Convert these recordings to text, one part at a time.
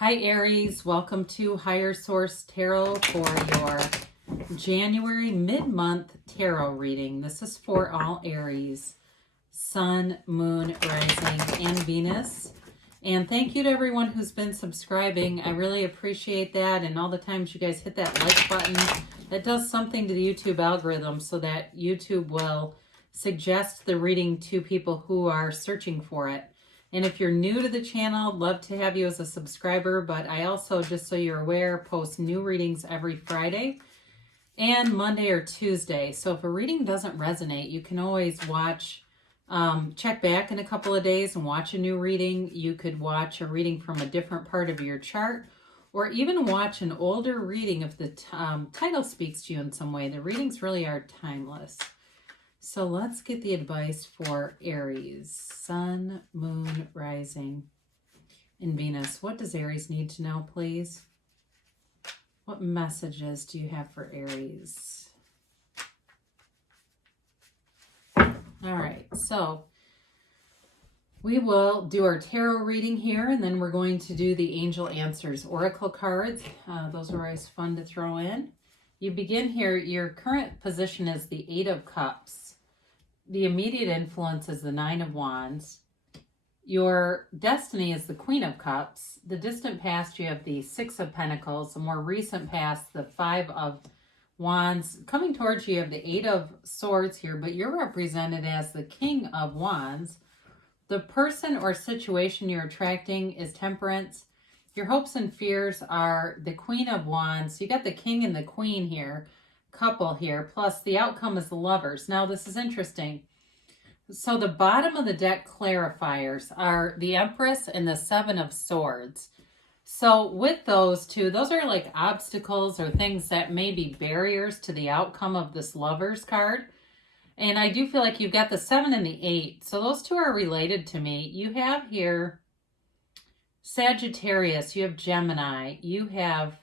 Hi Aries, welcome to Higher Source Tarot for your January mid-month tarot reading. This is for all Aries, Sun, Moon, Rising, and Venus. And thank you to everyone who's been subscribing. I really appreciate that, and all the times you guys hit that like button. That does something to the YouTube algorithm so that YouTube will suggest the reading to people who are searching for it. And if you're new to the channel, love to have you as a subscriber, but I also, just so you're aware, post new readings every Friday and Monday or Tuesday. So if a reading doesn't resonate, you can always watch, check back in a couple of days and watch a new reading. You could watch a reading from a different part of your chart, or even watch an older reading if the title speaks to you in some way. The readings really are timeless. So let's get the advice for Aries, Sun, Moon, Rising, and Venus. What does Aries need to know, please? What messages do you have for Aries? All right, so we will do our tarot reading here, and then we're going to do the Angel Answers Oracle cards. Those are always fun to throw in. You begin here, your current position is the Eight of Cups. The immediate influence is the Nine of Wands. Your destiny is the Queen of Cups. The distant past, you have the Six of Pentacles. The more recent past, the Five of Wands. Coming towards you, you have the Eight of Swords here, but you're represented as the King of Wands. The person or situation you're attracting is Temperance. Your hopes and fears are the Queen of Wands. You got the King and the Queen here, couple here, plus the outcome is the Lovers. Now this is interesting. So the bottom of the deck clarifiers are the Empress and the Seven of Swords. So with those two, those are like obstacles or things that may be barriers to the outcome of this Lovers card. And I do feel like you've got the 7 and the 8. So those two are related to me. You have here Sagittarius, you have Gemini, you have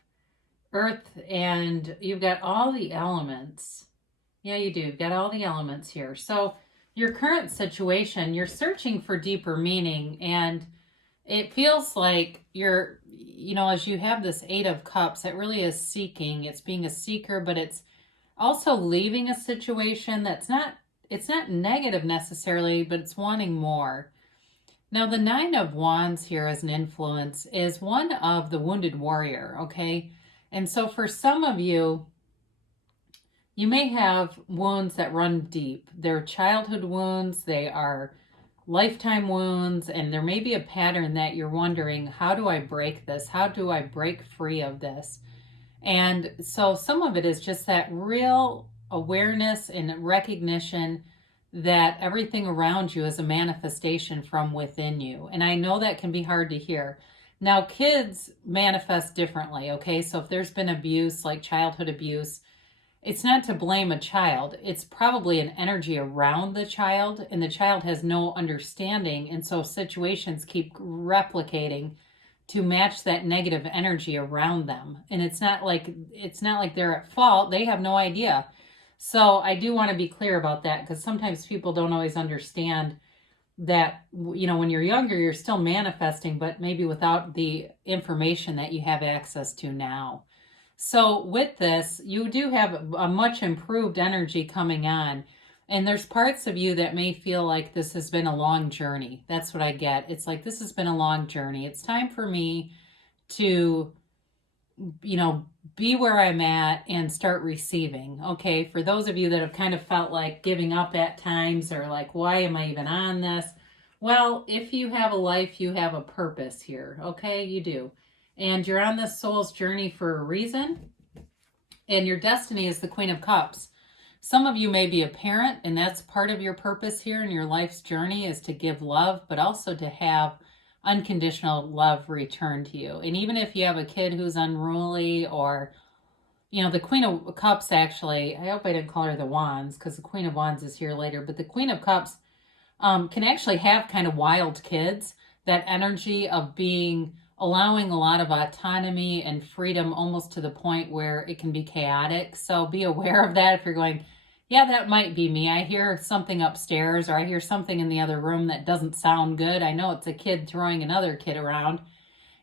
Earth, and you've got all the elements. Yeah, you do. You've got all the elements here. So your current situation, you're searching for deeper meaning, and it feels like you're, as you have this Eight of Cups, it really is seeking. It's being a seeker, but it's also leaving a situation that's it's not negative necessarily, but it's wanting more. Now, the Nine of Wands here as an influence is one of the wounded warrior, okay? And so for some of you, you may have wounds that run deep. They're childhood wounds, they are lifetime wounds, and there may be a pattern that you're wondering, how do I break this? How do I break free of this? And so some of it is just that real awareness and recognition that everything around you is a manifestation from within you. And I know that can be hard to hear. Now, kids manifest differently, okay? So if there's been abuse, like childhood abuse, it's not to blame a child. It's probably an energy around the child, and the child has no understanding, and so situations keep replicating to match that negative energy around them. And it's not like they're at fault. They have no idea. So I do want to be clear about that, because sometimes people don't always understand that, when you're younger, you're still manifesting, but maybe without the information that you have access to now. So with this, you do have a much improved energy coming on. And there's parts of you that may feel like this has been a long journey. That's what I get. It's like, this has been a long journey. It's time for me to, be where I'm at and start receiving. Okay, for those of you that have kind of felt like giving up at times, or like, why am I even on this? Well, if you have a life, you have a purpose here. Okay, you do. And you're on this soul's journey for a reason. And your destiny is the Queen of Cups. Some of you may be a parent, and that's part of your purpose here in your life's journey, is to give love, but also to have unconditional love returned to you. And even if you have a kid who's unruly, or, the Queen of Cups, actually, I hope I didn't call her the Wands, because the Queen of Wands is here later, but the Queen of Cups can actually have kind of wild kids, that energy of allowing a lot of autonomy and freedom, almost to the point where it can be chaotic. So be aware of that if you're going, yeah, that might be me. I hear something upstairs, or I hear something in the other room that doesn't sound good. I know it's a kid throwing another kid around.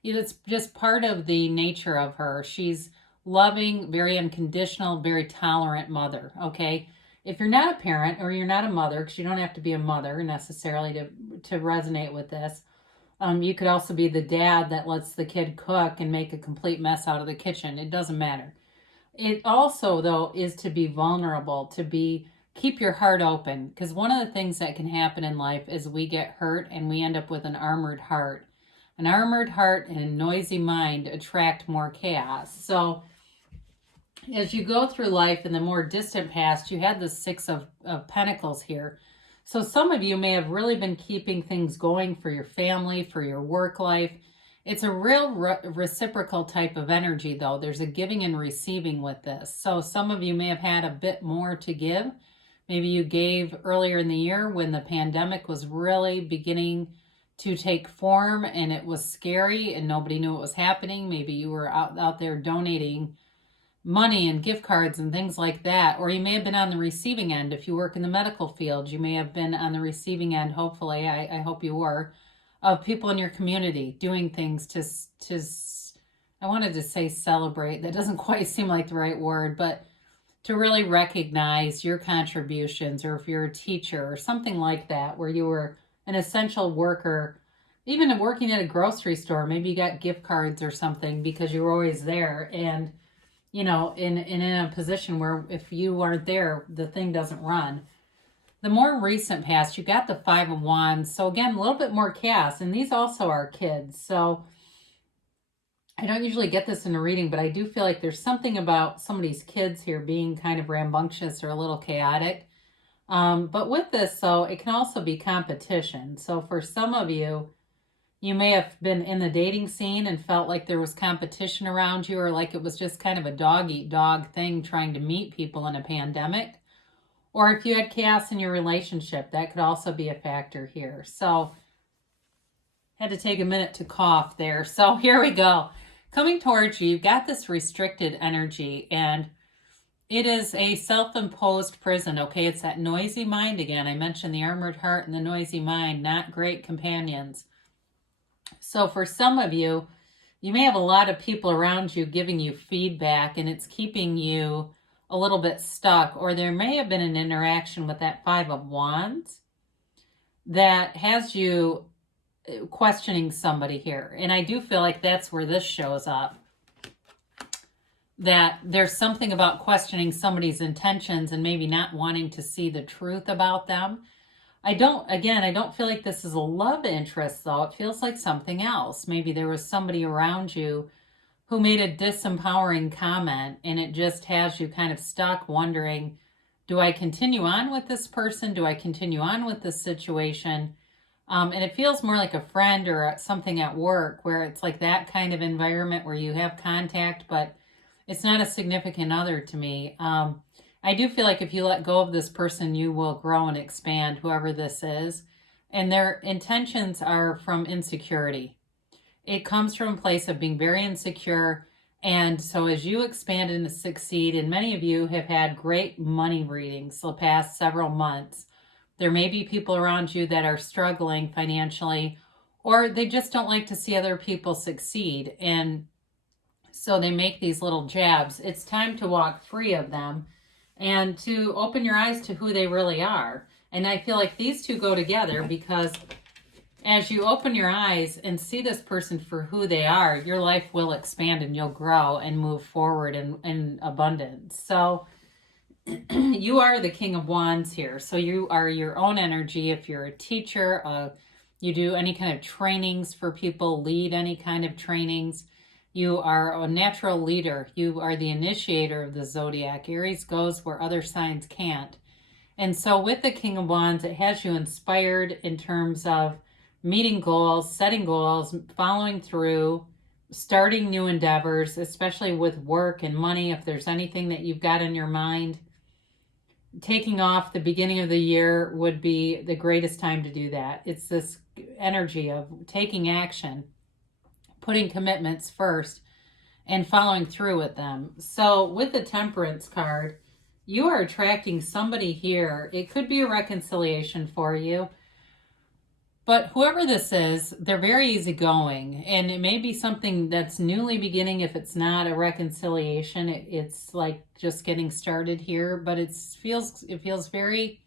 It's just part of the nature of her. She's loving, very unconditional, very tolerant mother, okay? If you're not a parent or you're not a mother, because you don't have to be a mother necessarily to resonate with this, you could also be the dad that lets the kid cook and make a complete mess out of the kitchen. It doesn't matter. It also, though, is to be vulnerable, keep your heart open, because one of the things that can happen in life is we get hurt and we end up with an armored heart. An armored heart and a noisy mind attract more chaos. So as you go through life in the more distant past, you had the Six of Pentacles here. So some of you may have really been keeping things going for your family, for your work life. It's a real reciprocal type of energy, though. There's a giving and receiving with this. So some of you may have had a bit more to give. Maybe you gave earlier in the year when the pandemic was really beginning to take form and it was scary and nobody knew what was happening. Maybe you were out there donating money and gift cards and things like that. Or you may have been on the receiving end. If you work in the medical field, you may have been on the receiving end, hopefully, I hope you were, of people in your community doing things to I wanted to say celebrate. That doesn't quite seem like the right word, but to really recognize your contributions, or if you're a teacher or something like that, where you were an essential worker, even working at a grocery store, maybe you got gift cards or something because you were always there. And, you know, in a position where if you weren't there, the thing doesn't run. The more recent past, you got the Five of Wands. So again, a little bit more chaos. And these also are kids. So I don't usually get this in a reading, but I do feel like there's something about somebody's kids here being kind of rambunctious or a little chaotic. But with this, so it can also be competition. So for some of you, you may have been in the dating scene and felt like there was competition around you, or like it was just kind of a dog-eat-dog thing trying to meet people in a pandemic. Or if you had chaos in your relationship, that could also be a factor here. So had to take a minute to cough there. So here we go. Coming towards you, you've got this restricted energy, and it is a self-imposed prison, okay? It's that noisy mind again. I mentioned the armored heart and the noisy mind, not great companions. So for some of you, you may have a lot of people around you giving you feedback, and it's keeping you a little bit stuck. Or there may have been an interaction with that Five of Wands that has you questioning somebody here. And I do feel like that's where this shows up. That there's something about questioning somebody's intentions and maybe not wanting to see the truth about them. I don't feel like this is a love interest, though. It feels like something else. Maybe there was somebody around you who made a disempowering comment, and it just has you kind of stuck wondering, do I continue on with this person? Do I continue on with this situation? And it feels more like a friend or something at work, where it's like that kind of environment where you have contact, but it's not a significant other to me. I do feel like if you let go of this person, you will grow and expand, whoever this is. And their intentions are from insecurity. It comes from a place of being very insecure. And so as you expand and succeed, and many of you have had great money readings the past several months, there may be people around you that are struggling financially, or they just don't like to see other people succeed. And so they make these little jabs. It's time to walk free of them and to open your eyes to who they really are. And I feel like these two go together, because as you open your eyes and see this person for who they are, your life will expand and you'll grow and move forward in abundance. So you are the King of Wands here. So you are your own energy. If you're a teacher, you do any kind of trainings for people, lead any kind of trainings. You are a natural leader. You are the initiator of the zodiac. Aries goes where other signs can't. And so with the King of Wands, it has you inspired in terms of meeting goals, setting goals, following through, starting new endeavors, especially with work and money. If there's anything that you've got in your mind, taking off the beginning of the year would be the greatest time to do that. It's this energy of taking action, putting commitments first, and following through with them. So with the Temperance card, you are attracting somebody here. It could be a reconciliation for you. But whoever this is, they're very easygoing, and it may be something that's newly beginning. If it's not a reconciliation, it's like just getting started here. But it feels very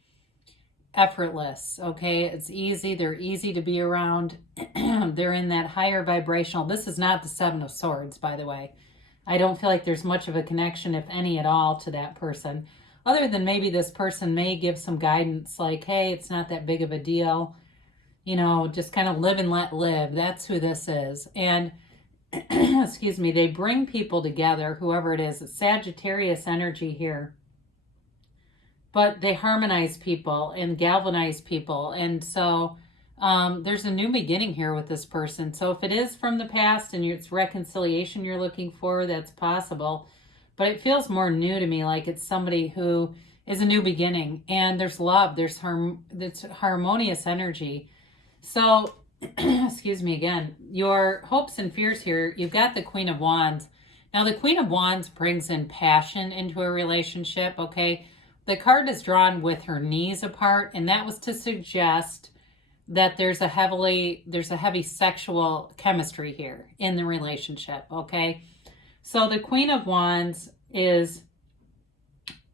effortless. Okay, it's easy. They're easy to be around. They're in that higher vibrational. This is not the Seven of Swords, by the way. I don't feel like there's much of a connection, if any at all, to that person, other than maybe this person may give some guidance like, hey, it's not that big of a deal, just kind of live and let live. That's who this is. And excuse me, they bring people together, whoever it is. It's Sagittarius energy here. But they harmonize people and galvanize people. And so there's a new beginning here with this person. So if it is from the past and it's reconciliation you're looking for, that's possible. But it feels more new to me, like it's somebody who is a new beginning. And there's love. There's harmonious energy. So, excuse me again, your hopes and fears here, you've got the Queen of Wands. Now, the Queen of Wands brings in passion into a relationship, okay? The card is drawn with her knees apart, and that was to suggest that there's a heavy sexual chemistry here in the relationship, okay? So the Queen of Wands is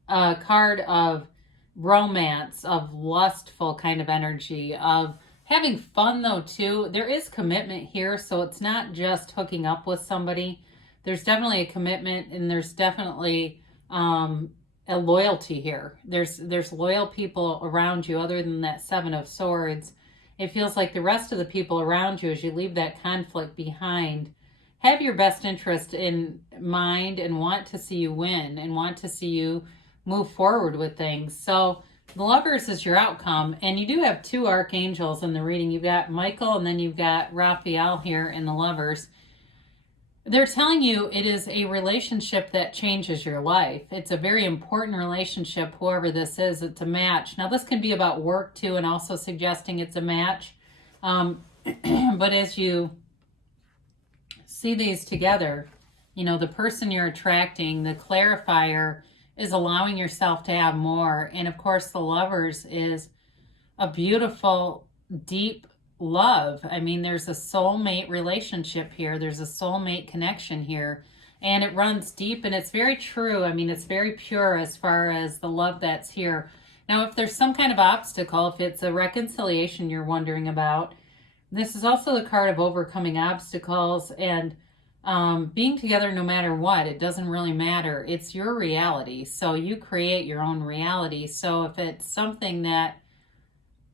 a card of romance, of lustful kind of energy, of having fun though too. There is commitment here, so it's not just hooking up with somebody. There's definitely a commitment, and there's definitely a loyalty here. There's loyal people around you other than that Seven of Swords. It feels like the rest of the people around you, as you leave that conflict behind, have your best interest in mind and want to see you win and want to see you move forward with things. So the Lovers is your outcome, and you do have two archangels in the reading. You've got Michael, and then you've got Raphael here in the Lovers. They're telling you it is a relationship that changes your life. It's a very important relationship, whoever this is. It's a match. Now, this can be about work, too, and also suggesting it's a match. But as you see these together, the person you're attracting, the clarifier, is allowing yourself to have more. And of course, the Lovers is a beautiful, deep love. I mean, there's a soulmate relationship here. There's a soulmate connection here. And it runs deep, and it's very true. I mean, it's very pure as far as the love that's here. Now, if there's some kind of obstacle, if it's a reconciliation you're wondering about, this is also the card of overcoming obstacles and being together no matter what. It doesn't really matter. It's your reality. So you create your own reality. So if it's something that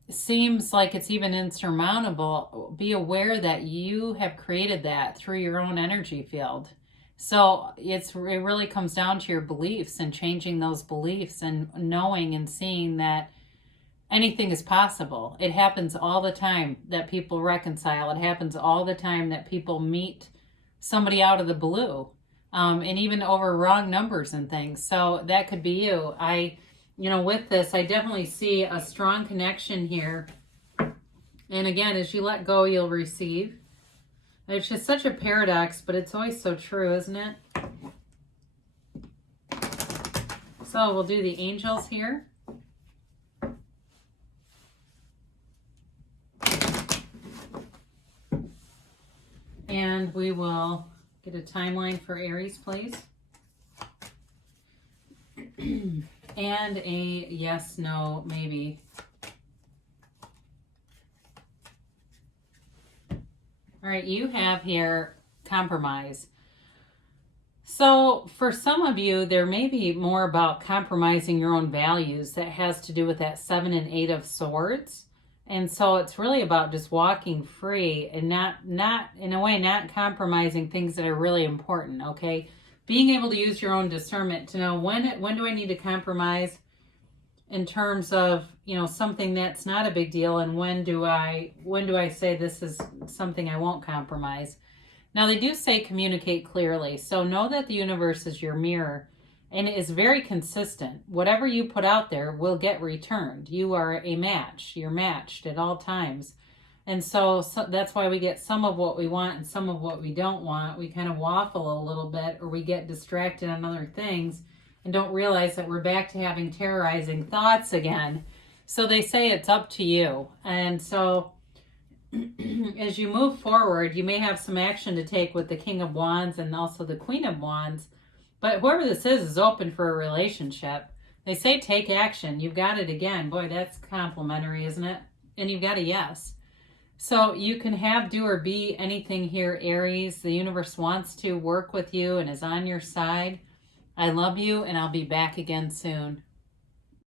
seems like it's even insurmountable, be aware that you have created that through your own energy field. So it really comes down to your beliefs and changing those beliefs and knowing and seeing that anything is possible. It happens all the time that people reconcile. It happens all the time that people meet somebody out of the blue, and even over wrong numbers and things. So that could be you. With this, I definitely see a strong connection here. And again, as you let go, you'll receive. It's just such a paradox, but it's always so true, isn't it? So we'll do the angels here. And we will get a timeline for Aries, please. And a yes, no, maybe. All right, you have here compromise. So for some of you, there may be more about compromising your own values that has to do with that 7 and 8 of Swords. And so it's really about just walking free and not in a way, not compromising things that are really important, okay? Being able to use your own discernment to know when do I need to compromise in terms of, something that's not a big deal, and when do I say this is something I won't compromise. Now, they do say communicate clearly. So know that the universe is your mirror, and it is very consistent. Whatever you put out there will get returned. You are a match. You're matched at all times. And so that's why we get some of what we want and some of what we don't want. We kind of waffle a little bit, or we get distracted on other things and don't realize that we're back to having terrorizing thoughts again. So they say it's up to you. And so as you move forward, you may have some action to take with the King of Wands and also the Queen of Wands. But whoever this is open for a relationship. They say take action. You've got it again. Boy, that's complimentary, isn't it? And you've got a yes. So you can have, do, or be anything here, Aries. The universe wants to work with you and is on your side. I love you, and I'll be back again soon.